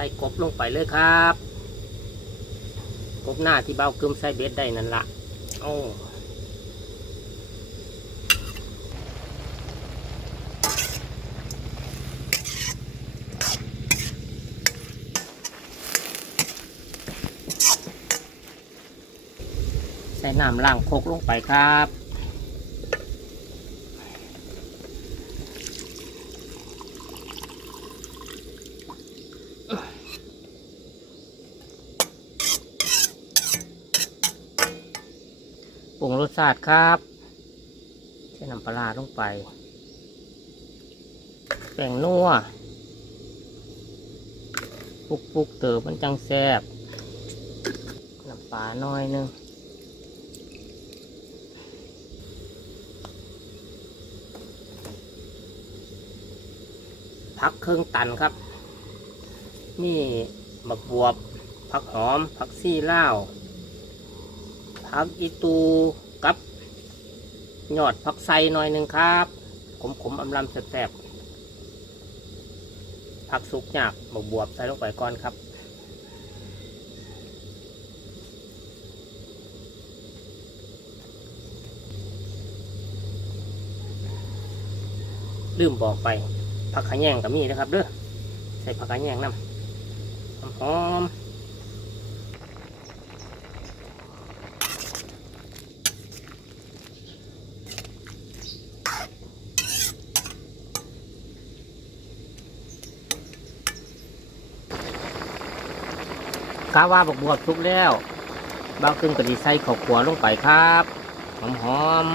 ส่กบลงไปเลยครับ กบหน้าที่เบากึมใส่เบ็ดได้นั่นละโอ้ใส่น้ำล่างโคกลงไปครับ ปรุงรสชาติครับใส่น้ำปลาลงไป แป้งนัวปุกปุกเติบมันจังแซบน้ำปลาน้อยหนึงพักเครื่องตันครับ นี่บักบวบผักหอมผักซี่ล่า ผักอีตูกับหยอดผักไซหน่อยหนึ่งครับขมขมอำลำแสบๆผักสุกหยาบบวบบวบใส่ลงไปก่อนครับลืมบอกไปผักขะแยงกับมีนะครับเด้อใส่ผักขะแยงน้ำหอม กาว่าบกบวบทุกแล้วบางครึ่งก็ดีใส่ข้าวขัวลงไปครับหอมหอม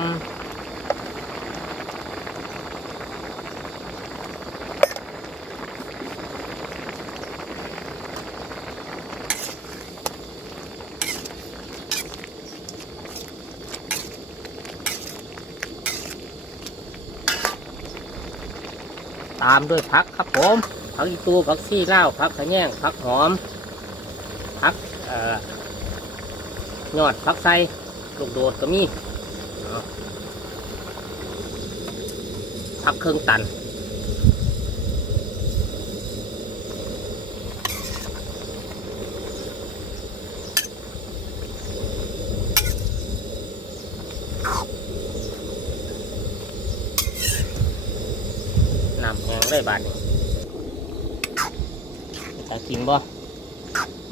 ตามด้วยพักครับผมผักอีตูผักซี่เล่าวผักขะแยงผักหอม พักอยอดพักไส้ลูกโดดก็มีพักเครื่องตันน้ำแห้งได้บาดนี้ตากินบ่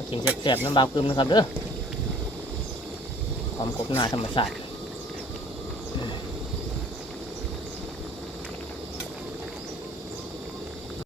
กินแสบๆน้ำบาวกึมนะครับเด้อหอมกบหน้าธรรมชาติ